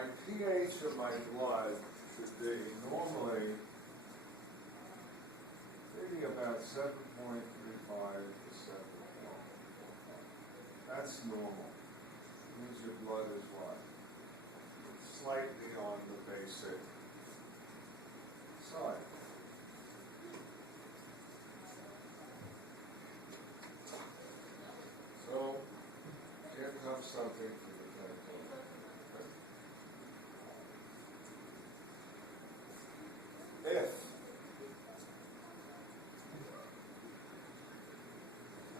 my pH of my blood should be normally maybe about 7.35 to 7. That's normal. Means your blood is what? Slightly on the basic side. So, here comes something for the thinking. If,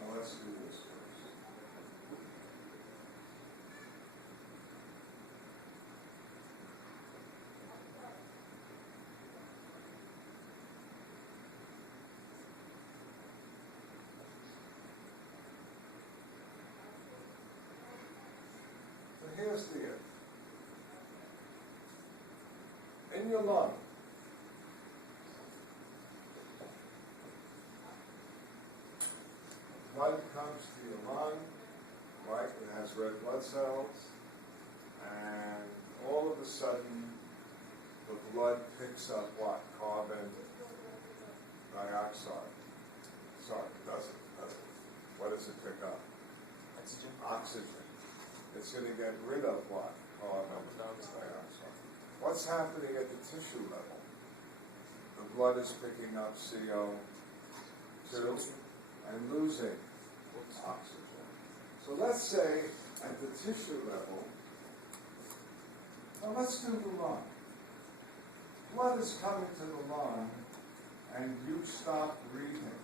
now let's do this first. So here's the if. In your lung, blood comes to your lung, right? It has red blood cells, and all of a sudden, the blood picks up what? Carbon dioxide. Sorry, it doesn't. What does it pick up? Oxygen. Oxygen. It's going to get rid of what? Carbon dioxide. What's happening at the tissue level? The blood is picking up CO2 and losing oxygen. So let's say at the tissue level, now let's do the lung. Blood is coming to the lung and you stop breathing.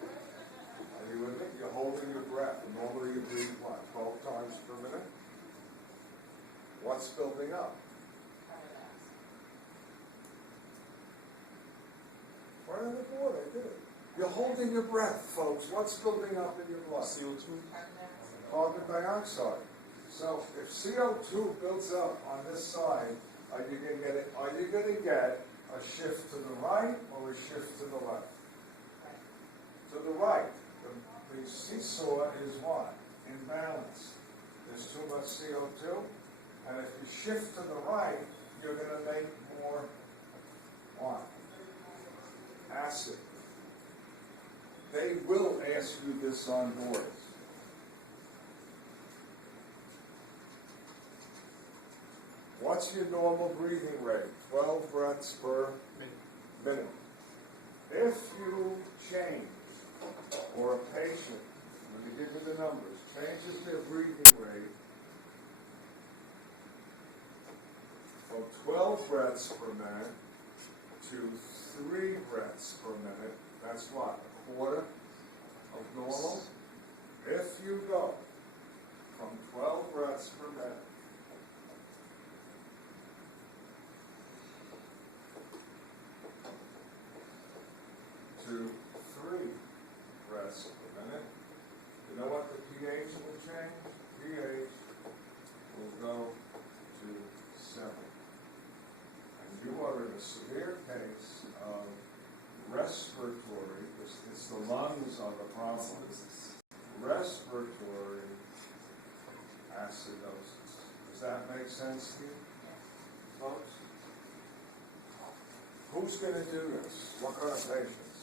Are you with it? You're holding your breath. Normally you breathe what, 12 times per minute? What's building up? Right on the board, I did it. You're holding your breath, folks. What's building up in your blood? CO2. Carbon dioxide. So if CO2 builds up on this side, are you going to get a shift to the right or a shift to the left? To the right. The seesaw is what? Imbalance. There's too much CO2, and if you shift to the right, you're going to make more what? Acid. They will ask you this on boards. What's your normal breathing rate? 12 breaths per minute. If you change, or a patient, let me give you the numbers, changes their breathing rate from 12 breaths per minute to 3 breaths per minute, that's what, a quarter of normal? If you go from 12 breaths per minute to 3 breaths per minute, you know what the pH will change? pH will go to 7. And you are in a severe case of respiratory, it's the lungs are the problem, respiratory acidosis. Does that make sense to you, folks? Who's going to do this? What kind of patients?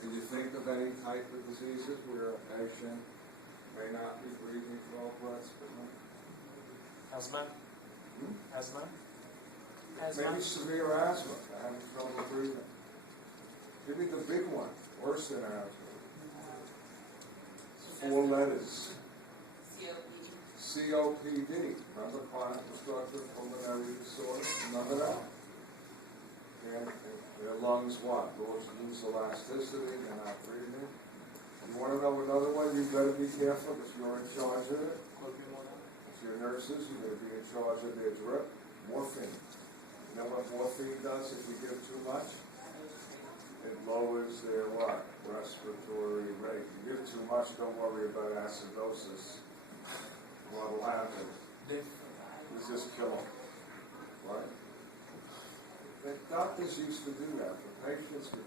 Can you think of any type of diseases where a patient may not be breathing 12 breaths per minute? Asthma. Asthma. Maybe severe asthma, having trouble breathing. Give me the big one, worse than asthma. 4 letters. COPD. Remember chronic obstructive pulmonary disorder? Remember that? And their lungs what? Lose elasticity, they're not breathing. You want to know another one? You better be careful if you're in charge of it. If you're nurses, you're going to be in charge of their drip. Morphine. You know what morphine does if you give too much? It lowers their what? Respiratory rate. You give too much, don't worry about acidosis. What'll happen? You just kill them. Right? The doctors used to do that for patients with